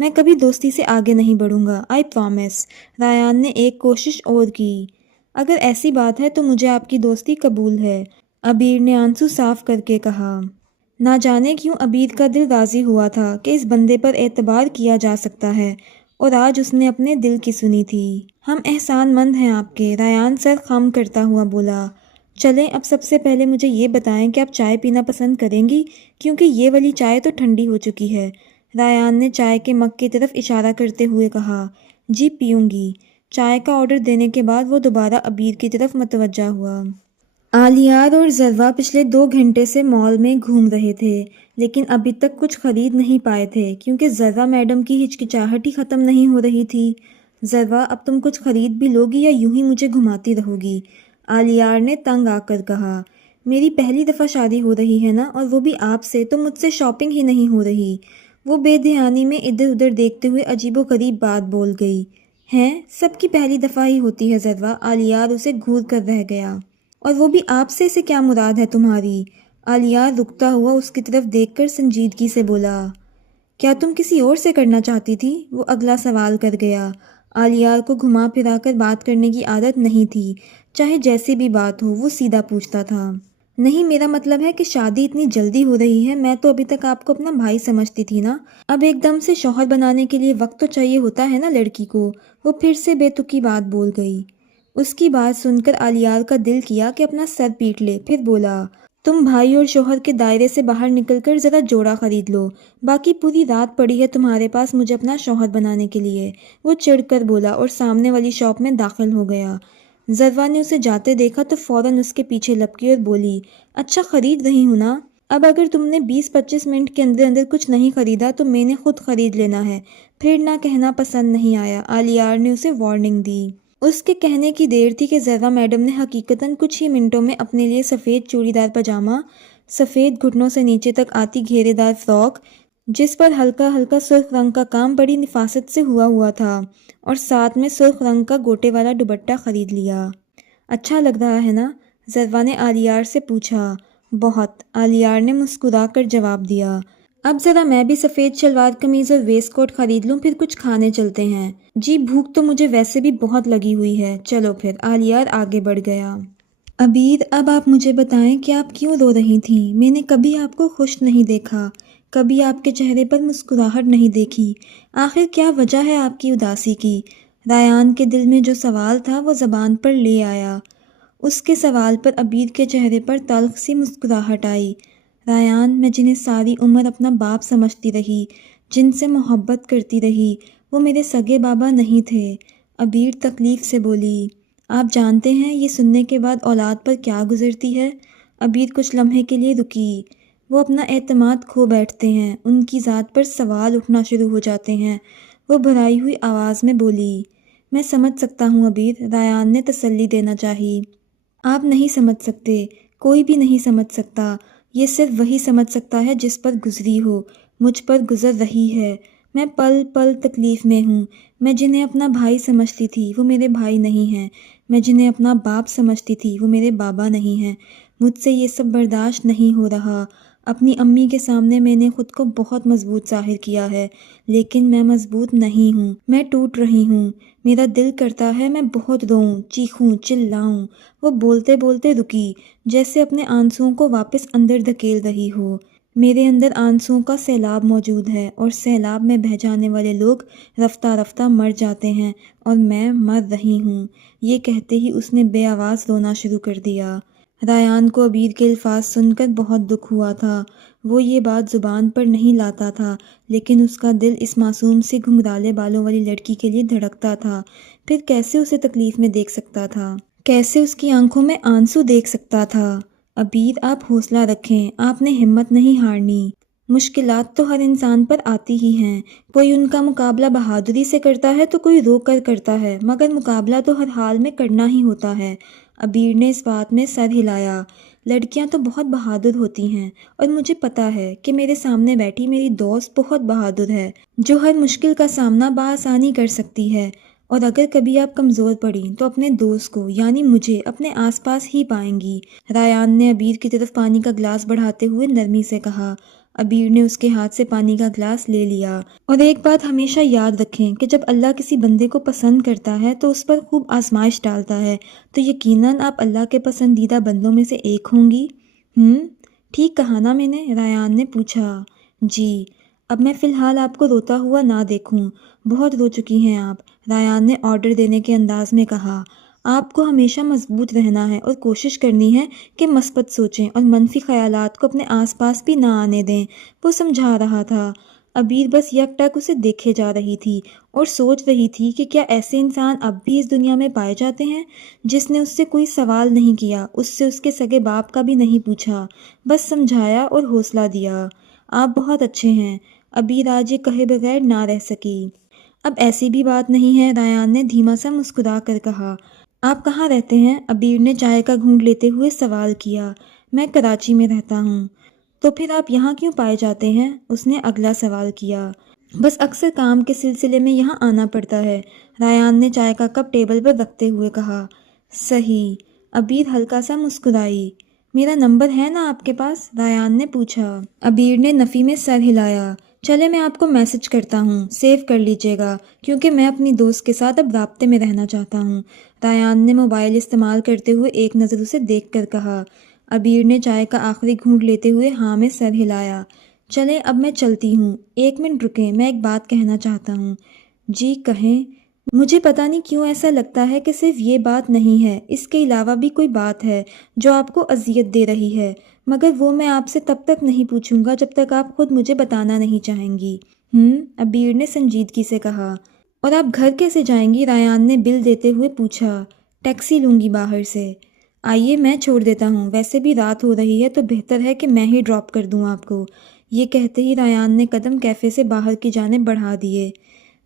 میں کبھی دوستی سے آگے نہیں بڑھوں گا، آئی پرومس۔ ریان نے ایک کوشش اور کی۔ اگر ایسی بات ہے تو مجھے آپ کی دوستی قبول ہے، عبیر نے آنسو صاف کر کے کہا۔ نہ جانے کیوں عبیر کا دل راضی ہوا تھا کہ اس بندے پر اعتبار کیا جا سکتا ہے، اور آج اس نے اپنے دل کی سنی تھی۔ ہم احسان مند ہیں آپ کے، ریان سر خم کرتا ہوا بولا۔ چلیں اب سب سے پہلے مجھے یہ بتائیں کہ آپ چائے پینا پسند کریں گی، کیونکہ یہ والی چائے تو ٹھنڈی ہو چکی ہے۔ ریان نے چائے کے مگ کی طرف اشارہ کرتے ہوئے کہا۔ جی پیوں گی۔ چائے کا آرڈر دینے کے بعد وہ دوبارہ عبیر کی طرف متوجہ ہوا۔ آلیار اور ذرا پچھلے 2 گھنٹے سے مال میں گھوم رہے تھے، لیکن ابھی تک کچھ خرید نہیں پائے تھے کیونکہ ذرا میڈم کی ہچکچاہٹ ہی ختم نہیں ہو رہی تھی۔ ذرا اب تم کچھ خرید بھی لوگی یا یوں ہی مجھے گھماتی رہو گی؟ آلیار نے تنگ آ کر کہا۔ میری پہلی دفعہ شادی ہو رہی ہے نا، اور وہ بھی آپ سے، تو مجھ سے شاپنگ ہی نہیں ہو رہی۔ وہ بے دھیانی میں ادھر ادھر دیکھتے ہوئے عجیب و غریب بات بول گئی۔ ہیں، سب کی پہلی دفعہ ہی ہوتی ہے ذرا۔ آلیار اسے گھور کر رہ گیا۔ اور وہ بھی آپ سے کیا مراد ہے تمہاری؟ آلیار رکتا ہوا اس کی طرف دیکھ کر سنجیدگی سے بولا۔ کیا تم کسی اور سے کرنا چاہتی تھی؟ وہ اگلا سوال کر گیا۔ آلیار کو گھما پھرا کر بات کرنے کی عادت نہیں تھی، چاہے جیسی بھی بات ہو وہ سیدھا پوچھتا تھا۔ نہیں، میرا مطلب ہے کہ شادی اتنی جلدی ہو رہی ہے، میں تو ابھی تک آپ کو اپنا بھائی سمجھتی تھی نا، اب ایک دم سے شوہر بنانے کے لیے وقت تو چاہیے ہوتا ہے نا لڑکی کو۔ وہ پھر سے بے تکی بات بول گئی۔ اس کی بات سن کر آلیار کا دل کیا کہ اپنا سر پیٹ لے، پھر بولا، تم بھائی اور شوہر کے دائرے سے باہر نکل کر ذرا جوڑا خرید لو، باقی پوری رات پڑی ہے تمہارے پاس مجھے اپنا شوہر بنانے کے لیے۔ وہ چڑھ کر بولا اور سامنے والی شاپ میں داخل ہو گیا۔ ذرا نے اسے جاتے دیکھا تو فوراً اس کے پیچھے لپکی اور بولی، اچھا خرید رہی ہوں نا؟ اب اگر تم نے 20-25 منٹ کے اندر اندر کچھ نہیں خریدا تو میں نے خود خرید لینا ہے، پھر نہ کہنا پسند نہیں آیا۔ آلیار نے اسے وارننگ دی۔ اس کے کہنے کی دیر تھی کہ ذرا میڈم نے حقیقتاً کچھ ہی منٹوں میں اپنے لیے سفید چوڑی دار پاجامہ، سفید گھٹنوں سے نیچے تک آتی گھیرے دار فراک، جس پر ہلکا ہلکا سرخ رنگ کا کام بڑی نفاست سے ہوا تھا، اور ساتھ میں سرخ رنگ کا گوٹے والا دوپٹہ خرید لیا۔ اچھا لگ رہا ہے نا؟ ذرا نے آلیار سے پوچھا۔ بہت، آلیار نے مسکرا کر جواب دیا۔ اب ذرا میں بھی سفید شلوار قمیض اور ویسٹ کوٹ خرید لوں، پھر کچھ کھانے چلتے ہیں۔ جی بھوک تو مجھے ویسے بھی بہت لگی ہوئی ہے، چلو پھر۔ آلیار آگے بڑھ گیا۔ عبیر، اب آپ مجھے بتائیں کہ آپ کیوں رو رہی تھیں؟ میں نے کبھی آپ کو خوش نہیں دیکھا، کبھی آپ کے چہرے پر مسکراہٹ نہیں دیکھی، آخر کیا وجہ ہے آپ کی اداسی کی؟ ریان کے دل میں جو سوال تھا وہ زبان پر لے آیا۔ اس کے سوال پر عبیر کے چہرے پر تلخ سی مسکراہٹ آئی۔ ریان، میں جنہیں ساری عمر اپنا باپ سمجھتی رہی، جن سے محبت کرتی رہی، وہ میرے سگے بابا نہیں تھے۔ عبیر تکلیف سے بولی۔ آپ جانتے ہیں یہ سننے کے بعد اولاد پر کیا گزرتی ہے؟ عبیر کچھ لمحے کے لیے رکی۔ وہ اپنا اعتماد کھو بیٹھتے ہیں، ان کی ذات پر سوال اٹھنا شروع ہو جاتے ہیں۔ وہ بھرائی ہوئی آواز میں بولی۔ میں سمجھ سکتا ہوں عبیر، ریان نے تسلی دینا چاہی۔ آپ نہیں سمجھ سکتے، کوئی بھی نہیں سمجھ سکتا، یہ صرف وہی سمجھ سکتا ہے جس پر گزری ہو، مجھ پر گزر رہی ہے۔ میں پل پل تکلیف میں ہوں۔ میں جنہیں اپنا بھائی سمجھتی تھی وہ میرے بھائی نہیں ہیں، میں جنہیں اپنا باپ سمجھتی تھی وہ میرے بابا نہیں ہیں۔ مجھ سے یہ سب برداشت نہیں ہو رہا۔ اپنی امی کے سامنے میں نے خود کو بہت مضبوط ظاہر کیا ہے، لیکن میں مضبوط نہیں ہوں، میں ٹوٹ رہی ہوں۔ میرا دل کرتا ہے میں بہت روؤں، چیخوں، چلاؤں۔ وہ بولتے بولتے رکی، جیسے اپنے آنسوؤں کو واپس اندر دھکیل رہی ہو۔ میرے اندر آنسوؤں کا سیلاب موجود ہے، اور سیلاب میں بہہ جانے والے لوگ رفتہ رفتہ مر جاتے ہیں، اور میں مر رہی ہوں۔ یہ کہتے ہی اس نے بے آواز رونا شروع کر دیا۔ ریان کو عبیر کے الفاظ سن کر بہت دکھ ہوا تھا۔ وہ یہ بات زبان پر نہیں لاتا تھا، لیکن اس کا دل اس معصوم سی گھنگھرالے بالوں والی لڑکی کے لیے دھڑکتا تھا۔ پھر کیسے اسے تکلیف میں دیکھ سکتا تھا؟ کیسے اس کی آنکھوں میں آنسو دیکھ سکتا تھا؟ عبیر، آپ حوصلہ رکھیں، آپ نے ہمت نہیں ہارنی۔ مشکلات تو ہر انسان پر آتی ہی ہیں، کوئی ان کا مقابلہ بہادری سے کرتا ہے تو کوئی رو کر کرتا ہے، مگر مقابلہ تو ہر حال میں کرنا ہی ہوتا ہے۔ عبیر نے اس بات میں سر ہلایا۔ لڑکیاں تو بہت بہادر ہوتی ہیں، اور مجھے پتا ہے کہ میرے سامنے بیٹھی میری دوست بہت بہادر ہے، جو ہر مشکل کا سامنا بآسانی کر سکتی ہے، اور اگر کبھی آپ کمزور پڑیں تو اپنے دوست کو یعنی مجھے اپنے آس پاس ہی پائیں گی۔ ریان نے عبیر کی طرف پانی کا گلاس بڑھاتے ہوئے نرمی سے کہا۔ عبیر نے اس کے ہاتھ سے پانی کا گلاس لے لیا۔ اور ایک بات ہمیشہ یاد رکھیں کہ جب اللہ کسی بندے کو پسند کرتا ہے تو اس پر خوب آزمائش ڈالتا ہے، تو یقیناً آپ اللہ کے پسندیدہ بندوں میں سے ایک ہوں گی۔ ٹھیک کہا نا میں نے؟ ریان نے پوچھا۔ جی۔ اب میں فی الحال آپ کو روتا ہوا نہ دیکھوں، بہت رو چکی ہیں آپ، ریان نے آرڈر دینے کے انداز میں کہا۔ آپ کو ہمیشہ مضبوط رہنا ہے اور کوشش کرنی ہے کہ مثبت سوچیں اور منفی خیالات کو اپنے آس پاس بھی نہ آنے دیں، وہ سمجھا رہا تھا۔ عبیر بس یک ٹک اسے دیکھے جا رہی تھی اور سوچ رہی تھی کہ کیا ایسے انسان اب بھی اس دنیا میں پائے جاتے ہیں؟ جس نے اس سے کوئی سوال نہیں کیا، اس سے اس کے سگے باپ کا بھی نہیں پوچھا، بس سمجھایا اور حوصلہ دیا۔ آپ بہت اچھے ہیں۔ عبیر آج یہ کہے بغیر نہ رہ سکی۔ اب ایسی بھی بات نہیں ہے، ریان نے دھیما سا مسکرا کر کہا۔ آپ کہاں رہتے ہیں؟ عبیر نے چائے کا گھونٹ لیتے ہوئے سوال کیا۔ میں کراچی میں رہتا ہوں۔ تو پھر آپ یہاں کیوں پائے جاتے ہیں؟ اس نے اگلا سوال کیا۔ بس اکثر کام کے سلسلے میں یہاں آنا پڑتا ہے، ریان نے چائے کا کپ ٹیبل پر رکھتے ہوئے کہا۔ صحیح۔ عبیر ہلکا سا مسکرائی۔ میرا نمبر ہے نا آپ کے پاس؟ ریان نے پوچھا۔ عبیر نے نفی میں سر ہلایا۔ چلے میں آپ کو میسج کرتا ہوں، سیو کر لیجیے گا، کیونکہ میں اپنی دوست کے ساتھ اب رابطے میں رہنا چاہتا ہوں۔ ریان نے موبائل استعمال کرتے ہوئے ایک نظر اسے دیکھ کر کہا۔ عبیر نے چائے کا آخری گھونٹ لیتے ہوئے ہاں میں سر ہلایا۔ چلیں اب میں چلتی ہوں، 1 منٹ رکیں، میں ایک بات کہنا چاہتا ہوں۔ جی کہیں۔ مجھے پتہ نہیں کیوں ایسا لگتا ہے کہ صرف یہ بات نہیں ہے، اس کے علاوہ بھی کوئی بات ہے جو آپ کو اذیت دے رہی ہے، مگر وہ میں آپ سے تب تک نہیں پوچھوں گا جب تک آپ خود مجھے بتانا نہیں چاہیں گی۔ عبیر نے سنجیدگی سے کہا۔ اور آپ گھر کیسے جائیں گی؟ ریان نے بل دیتے ہوئے پوچھا۔ ٹیکسی لوں گی باہر سے۔ آئیے میں چھوڑ دیتا ہوں، ویسے بھی رات ہو رہی ہے تو بہتر ہے کہ میں ہی ڈراپ کر دوں آپ کو۔ یہ کہتے ہی ریان نے قدم کیفے سے باہر کی جانب بڑھا دیے۔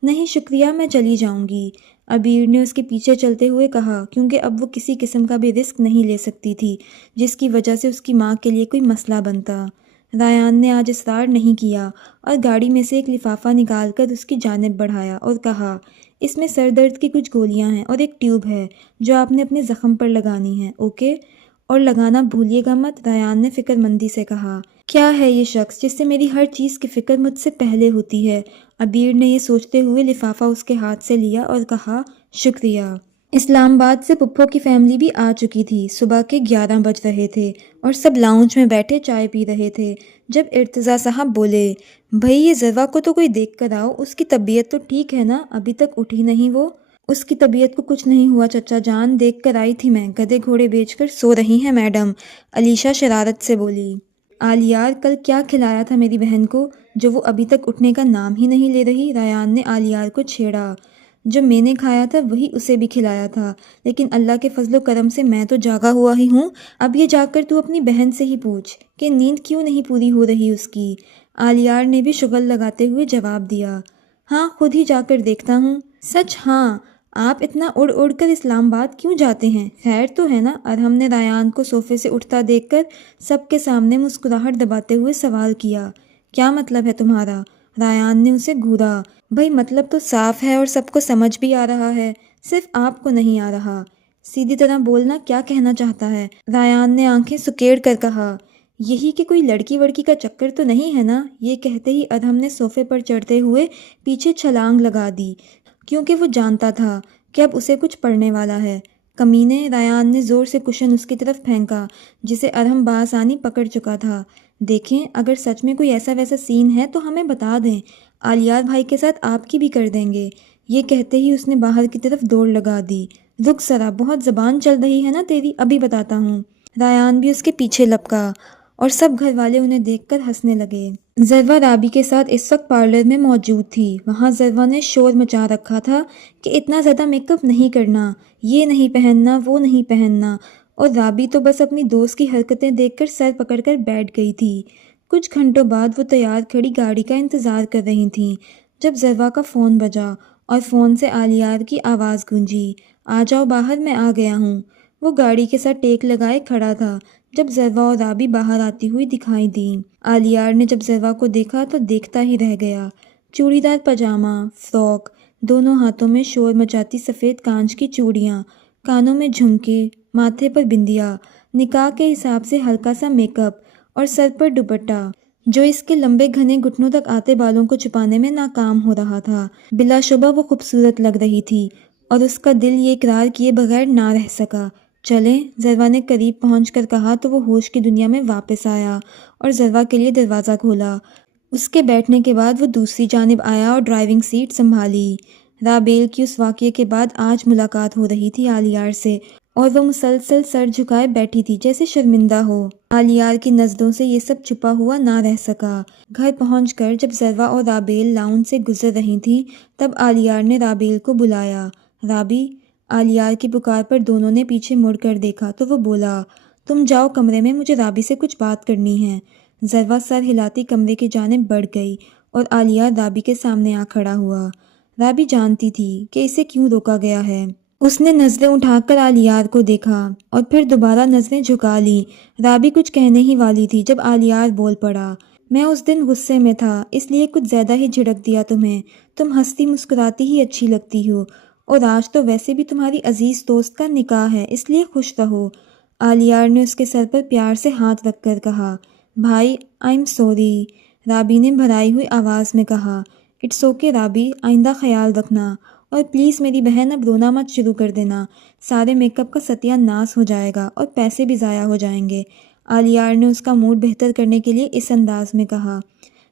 نہیں شکریہ، میں چلی جاؤں گی، عبیر نے اس کے پیچھے چلتے ہوئے کہا، کیونکہ اب وہ کسی قسم کا بھی رسک نہیں لے سکتی تھی جس کی وجہ سے اس کی ماں کے لیے کوئی مسئلہ بنتا۔ ریان نے آج اصرار نہیں کیا اور گاڑی میں سے ایک لفافہ نکال کر اس کی جانب بڑھایا اور کہا، اس میں سر درد کی کچھ گولیاں ہیں اور ایک ٹیوب ہے جو آپ نے اپنے زخم پر لگانی ہے، اوکے؟ اور لگانا بھولیے گا مت، ریان نے فکر مندی سے کہا۔ کیا ہے یہ شخص جس سے میری ہر چیز کی فکر مجھ سے پہلے ہوتی ہے؟ عبیر نے یہ سوچتے ہوئے لفافہ اس کے ہاتھ سے لیا اور کہا، شکریہ۔ اسلام آباد سے پپھو کی فیملی بھی آ چکی تھی۔ صبح کے 11 بج رہے تھے اور سب لاؤنج میں بیٹھے چائے پی رہے تھے جب ارتضیٰ صاحب بولے، بھئی یہ ذرا کو تو کوئی دیکھ کر آؤ، اس کی طبیعت تو ٹھیک ہے نا؟ ابھی تک اٹھی نہیں وہ؟ اس کی طبیعت کو کچھ نہیں ہوا چچا جان، دیکھ کر آئی تھی میں، گدھے گھوڑے بیچ کر سو رہی ہیں میڈم، علیشا شرارت سے بولی۔ آلیار کل کیا کھلایا تھا میری بہن کو جو وہ ابھی تک اٹھنے کا نام ہی نہیں لے رہی؟ ریان نے آلیار کو چھیڑا۔ جو میں نے کھایا تھا وہی اسے بھی کھلایا تھا، لیکن اللہ کے فضل و کرم سے میں تو جاگا ہوا ہی ہوں۔ اب یہ جا کر تو اپنی بہن سے ہی پوچھ کہ نیند کیوں نہیں پوری ہو رہی اس کی۔ آلیار نے بھی شغل لگاتے ہوئے جواب دیا، ہاں خود ہی جا کر دیکھتا ہوں۔ سچ؟ ہاں۔ آپ اتنا اڑ اڑ کر اسلام آباد کیوں جاتے ہیں؟ خیر تو ہے نا؟ ارحم نے ریان کو صوفے سے اٹھتا دیکھ کر سب کے سامنے مسکراہٹ دباتے ہوئے سوال کیا۔ کیا مطلب ہے تمہارا؟ ریان نے اسے گھورا۔ بھئی مطلب تو صاف ہے اور سب کو سمجھ بھی آ رہا ہے، صرف آپ کو نہیں آ رہا۔ سیدھی طرح بولنا، کیا کہنا چاہتا ہے؟ ریان نے آنکھیں سکیڑ کر کہا، یہی کہ کوئی لڑکی وڑکی کا چکر تو نہیں ہے نا؟ یہ کہتے ہی ارحم نے صوفے پر چڑھتے ہوئے پیچھے چھلانگ لگا دی، کیونکہ وہ جانتا تھا کہ اب اسے کچھ پڑنے والا ہے۔ کمینے، ریان نے زور سے کشن اس کی طرف پھینکا جسے ارحم بآسانی پکڑ چکا تھا۔ دیکھیں اگر سچ میں کوئی ایسا ویسا سین ہے تو ہمیں بتا دیں، آلیار بھائی کے ساتھ آپ کی بھی کر دیں گے۔ یہ کہتے ہی اس نے باہر کی طرف دوڑ لگا دی۔ رک ذرا، بہت زبان چل رہی ہے نا تیری، ابھی بتاتا ہوں۔ ریان بھی اس کے پیچھے لپکا اور سب گھر والے انہیں دیکھ کر ہنسنے لگے۔ ضرورہ رابی کے ساتھ اس وقت پارلر میں موجود تھی۔ وہاں ضرورہ نے شور مچا رکھا تھا کہ اتنا زیادہ میک اپ نہیں کرنا، یہ نہیں پہننا، وہ نہیں پہننا، اور رابی تو بس اپنی دوست کی حرکتیں دیکھ کر سر پکڑ کر بیٹھ گئی تھی۔ کچھ گھنٹوں بعد وہ تیار کھڑی گاڑی کا انتظار کر رہی تھیں جب ضرورہ کا فون بجا اور فون سے آلیار کی آواز گونجی، آ جاؤ باہر، میں آ گیا ہوں۔ وہ گاڑی کے ساتھ ٹیک لگائے کھڑا تھا جب ضرورہ اور رابی باہر آتی ہوئی دکھائی دیں۔ آلیار نے جب ضرورہ کو دیکھا تو دیکھتا ہی رہ گیا۔ چوڑی دار پاجامہ، فراک، دونوں ہاتھوں میں شور مچاتی سفید کانچ کی چوڑیاں، کانوں میں جھمکے، ماتھے پر بندیا، نکاح کے حساب سے ہلکا سا میک اپ اور سر پر دوپٹہ۔ جو اس کے لمبے گھنے گھٹنوں تک آتے بالوں کو چھپانے میں ناکام ہو رہا تھا۔ بلا شبہ وہ خوبصورت لگ رہی تھی اور اس کا دل یہ اقرار کیے بغیر نہ رہ سکا۔ چلیں، ذروہ نے قریب پہنچ کر کہا تو وہ ہوش کی دنیا میں واپس آیا اور ذروہ کے لیے دروازہ کھولا۔ اس کے بیٹھنے کے بعد وہ دوسری جانب آیا اور ڈرائیونگ سیٹ سنبھالی۔ رابیل کی اس واقعے کے بعد آج ملاقات ہو رہی تھی آلیار سے، اور وہ مسلسل سر جھکائے بیٹھی تھی جیسے شرمندہ ہو۔ آلیار کی نظروں سے یہ سب چھپا ہوا نہ رہ سکا۔ گھر پہنچ کر جب ذروہ اور رابیل لاؤنج سے گزر رہی تھیں تب آلیار نے رابیل کو بلایا۔ رابی! آلیار کی پکار پر دونوں نے پیچھے مڑ کر دیکھا تو وہ بولا، تم جاؤ کمرے میں، مجھے رابی سے کچھ بات کرنی ہے۔ ذروہ سر ہلاتی کمرے کی جانب بڑھ گئی اور آلیار رابی کے سامنے آ کھڑا ہوا۔ رابی جانتی تھی کہ اسے کیوں روکا گیا ہے۔ اس نے نظریں اٹھا کر آلیار کو دیکھا اور پھر دوبارہ نظریں جھکا لیں۔ رابی کچھ کہنے ہی والی تھی جب آلیار بول پڑا، میں اس دن غصے میں تھا، اس لیے کچھ زیادہ ہی جھڑک دیا تمہیں۔ تم ہنستی مسکراتی ہی اچھی لگتی ہو، اور آج تو ویسے بھی تمہاری عزیز دوست کا نکاح ہے، اس لیے خوش رہو۔ آلیار نے اس کے سر پر پیار سے ہاتھ رکھ کر کہا، بھائی، آئی ایم سوری۔ رابی نے بھرائی ہوئی آواز میں کہا، اٹس اوکے رابی، آئندہ خیال رکھنا، اور پلیز میری بہن اب رونا مت شروع کر دینا، سارے میک اپ کا ستیہ ناس ہو جائے گا اور پیسے بھی ضائع ہو جائیں گے۔ آلیار نے اس کا موڈ بہتر کرنے کے لیے اس انداز میں کہا۔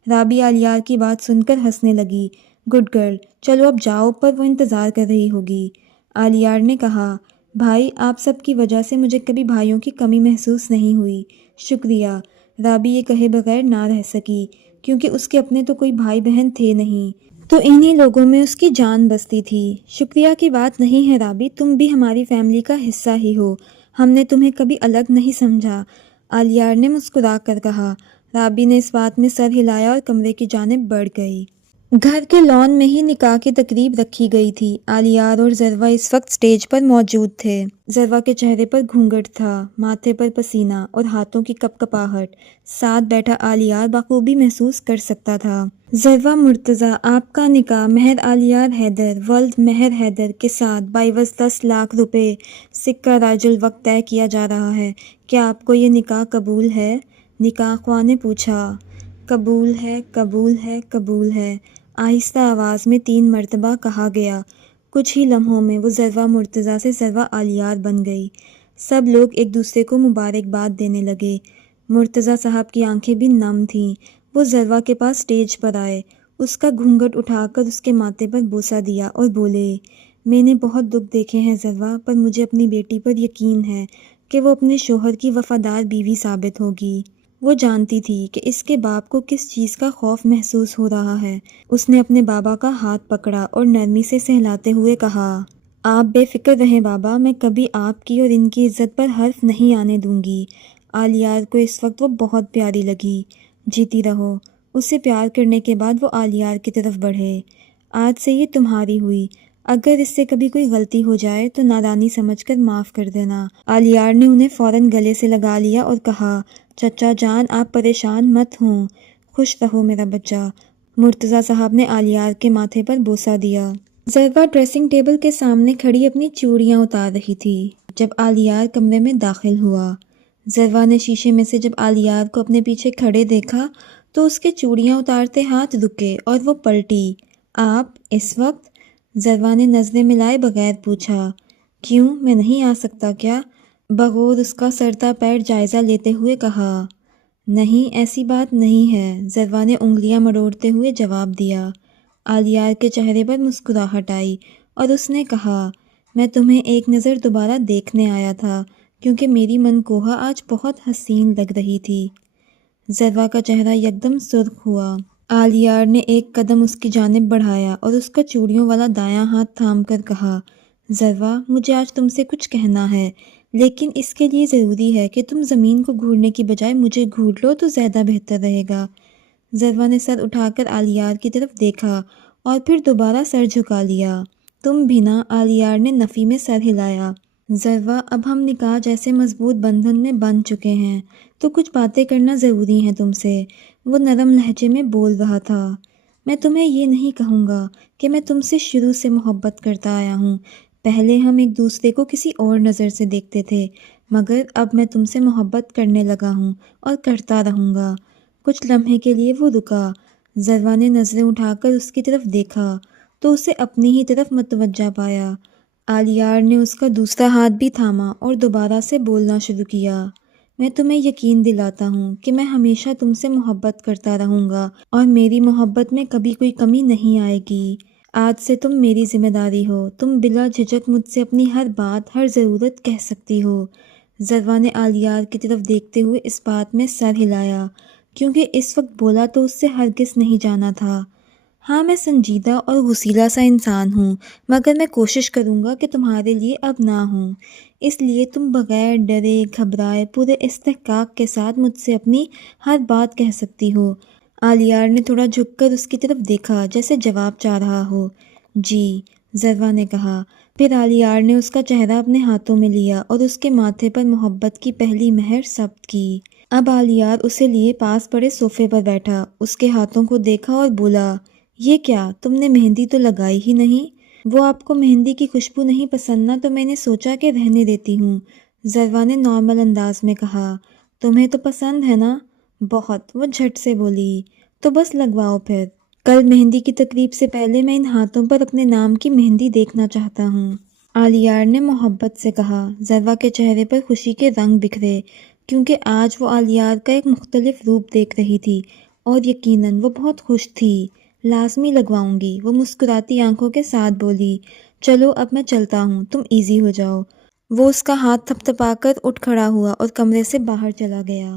رابی آلیار کی بات سن کر ہنسنے لگی، گڈ گرل، چلو اب جاؤ، پر وہ انتظار کر رہی ہوگی۔ آلیار نے کہا، بھائی، آپ سب کی وجہ سے مجھے کبھی بھائیوں کی کمی محسوس نہیں ہوئی، شکریہ۔ رابی یہ کہے بغیر نہ رہ سکی، کیونکہ اس کے اپنے تو کوئی بھائی بہن تھے نہیں، تو انہی لوگوں میں اس کی جان بستی تھی۔ شکریہ کی بات نہیں ہے رابی، تم بھی ہماری فیملی کا حصہ ہی ہو، ہم نے تمہیں کبھی الگ نہیں سمجھا، آلیار نے مسکرا کر کہا۔ رابی نے اس بات میں سر ہلایا اور کمرے کی جانب بڑھ گئی۔ گھر کے لان میں ہی نکاح کی تقریب رکھی گئی تھی۔ آلیار اور ذروہ اس وقت سٹیج پر موجود تھے۔ ذروہ کے چہرے پر گھونگھٹ تھا، ماتھے پر پسینہ اور ہاتھوں کی کپ کپاہٹ ساتھ بیٹھا آلیار بخوبی محسوس کر سکتا تھا۔ ذروہ مرتضیٰ، آپ کا نکاح مہر آلیار حیدر ولد مہر حیدر کے ساتھ بعوض 10 لاکھ روپے سکہ رائج الوقت طے کیا جا رہا ہے، کیا آپ کو یہ نکاح قبول ہے؟ نکاح خواہ نے پوچھا۔ قبول ہے، قبول ہے، قبول ہے، آہستہ آواز میں 3 مرتبہ کہا گیا۔ کچھ ہی لمحوں میں وہ ذروہ مرتضیٰ سے ذروہ آلیار بن گئی۔ سب لوگ ایک دوسرے کو مبارکباد دینے لگے۔ مرتضیٰ صاحب کی آنکھیں بھی نم تھیں۔ وہ ذروہ کے پاس سٹیج پر آئے، اس کا گھونگھٹ اٹھا کر اس کے ماتھے پر بوسہ دیا اور بولے، میں نے بہت دکھ دیکھے ہیں ذروہ، پر مجھے اپنی بیٹی پر یقین ہے کہ وہ اپنے شوہر کی وفادار بیوی ثابت ہوگی۔ وہ جانتی تھی کہ اس کے باپ کو کس چیز کا خوف محسوس ہو رہا ہے۔ اس نے اپنے بابا کا ہاتھ پکڑا اور نرمی سے سہلاتے ہوئے کہا، آپ بے فکر رہیں بابا، میں کبھی آپ کی اور ان کی عزت پر حرف نہیں آنے دوں گی۔ آلیار کو اس وقت وہ بہت پیاری لگی۔ جیتی رہو۔ اسے پیار کرنے کے بعد وہ آلیار کی طرف بڑھے۔ آج سے یہ تمہاری ہوئی، اگر اس سے کبھی کوئی غلطی ہو جائے تو نادانی سمجھ کر معاف کر دینا۔ آلیار نے انہیں فوراً گلے سے لگا لیا اور کہا، چچا جان، آپ پریشان مت ہوں، خوش رہو میرا بچہ۔ مرتضیٰ صاحب نے آلیار کے ماتھے پر بوسہ دیا۔ ذروہ ڈریسنگ ٹیبل کے سامنے کھڑی اپنی چوڑیاں اتار رہی تھی جب آلیار کمرے میں داخل ہوا۔ ذروہ نے شیشے میں سے جب آلیار کو اپنے پیچھے کھڑے دیکھا تو اس کے چوڑیاں اتارتے ہاتھ رکے اور وہ پلٹی۔ آپ اس وقت؟ ذروہ نے نظریں ملائے بغیر پوچھا۔ کیوں، میں نہیں آ سکتا کیا؟ بغور اس کا سرتا پیر جائزہ لیتے ہوئے کہا۔ نہیں، ایسی بات نہیں ہے، ذروہ نے انگلیاں مروڑتے ہوئے جواب دیا۔ آلیار کے چہرے پر مسکراہٹ آئی اور اس نے کہا، میں تمہیں ایک نظر دوبارہ دیکھنے آیا تھا کیونکہ میری منکوہا آج بہت حسین لگ رہی تھی۔ ذروہ کا چہرہ یکدم سرخ ہوا۔ آلیار نے ایک قدم اس کی جانب بڑھایا اور اس کا چوڑیوں والا دایاں ہاتھ تھام کر کہا، ذروہ، مجھے آج تم سے کچھ کہنا ہے، لیکن اس کے لیے ضروری ہے کہ تم زمین کو گھورنے کی بجائے مجھے گھور لو تو زیادہ بہتر رہے گا۔ ذروہ نے سر اٹھا کر آلیار کی طرف دیکھا اور پھر دوبارہ سر جھکا لیا۔ تم بھی نا؟ آلیار نے نفی میں سر ہلایا۔ ذروہ، اب ہم نکاح جیسے مضبوط بندھن میں بندھ چکے ہیں تو کچھ باتیں کرنا ضروری ہیں تم سے۔ وہ نرم لہجے میں بول رہا تھا، میں تمہیں یہ نہیں کہوں گا کہ میں تم سے شروع سے محبت کرتا آیا ہوں، پہلے ہم ایک دوسرے کو کسی اور نظر سے دیکھتے تھے، مگر اب میں تم سے محبت کرنے لگا ہوں اور کرتا رہوں گا۔ کچھ لمحے کے لیے وہ رکا۔ ذروہ نے نظریں اٹھا کر اس کی طرف دیکھا تو اسے اپنی ہی طرف متوجہ پایا۔ آلیار نے اس کا دوسرا ہاتھ بھی تھاما اور دوبارہ سے بولنا شروع کیا۔ میں تمہیں یقین دلاتا ہوں کہ میں ہمیشہ تم سے محبت کرتا رہوں گا اور میری محبت میں کبھی کوئی کمی نہیں آئے گی۔ آج سے تم میری ذمہ داری ہو، تم بلا جھجک مجھ سے اپنی ہر بات، ہر ضرورت کہہ سکتی ہو۔ ذروہ نے آلیار کی طرف دیکھتے ہوئے اس بات میں سر ہلایا، کیونکہ اس وقت بولا تو اس سے ہرگز نہیں جانا تھا۔ ہاں، میں سنجیدہ اور غسیلہ سا انسان ہوں، مگر میں کوشش کروں گا کہ تمہارے لیے اب نہ ہوں۔ اس لیے تم بغیر ڈرے گھبرائے پورے استحقاق کے ساتھ مجھ سے اپنی ہر بات کہہ سکتی ہو۔ آلیار نے تھوڑا جھک کر اس کی طرف دیکھا جیسے جواب چاہ رہا ہو۔ جی، ذروہ نے کہا۔ پھر آلیار نے اس کا چہرہ اپنے ہاتھوں میں لیا اور اس کے ماتھے پر محبت کی پہلی مہر ثبت کی۔ اب آلیار اسے لیے پاس پڑے صوفے پر بیٹھا، اس کے ہاتھوں کو دیکھا اور بولا، یہ کیا، تم نے مہندی تو لگائی ہی نہیں؟ وہ آپ کو مہندی کی خوشبو نہیں پسند نا، تو میں نے سوچا کہ رہنے دیتی ہوں۔ ذروہ نے نارمل انداز میں کہا۔ تمہیں تو پسند ہے نا؟ بہت، وہ جھٹ سے بولی۔ تو بس لگواؤ پھر۔ کل مہندی کی تقریب سے پہلے میں ان ہاتھوں پر اپنے نام کی مہندی دیکھنا چاہتا ہوں، آلیار نے محبت سے کہا۔ ذروہ کے چہرے پر خوشی کے رنگ بکھرے، کیونکہ آج وہ آلیار کا ایک مختلف روپ دیکھ رہی تھی اور یقیناً وہ بہت خوش تھی۔ لازمی لگواؤں گی، وہ مسکراتی آنکھوں کے ساتھ بولی۔ چلو اب میں چلتا ہوں، تم ایزی ہو جاؤ۔ وہ اس کا ہاتھ تھپتھپا کر اٹھ کھڑا ہوا اور کمرے سے باہر چلا گیا۔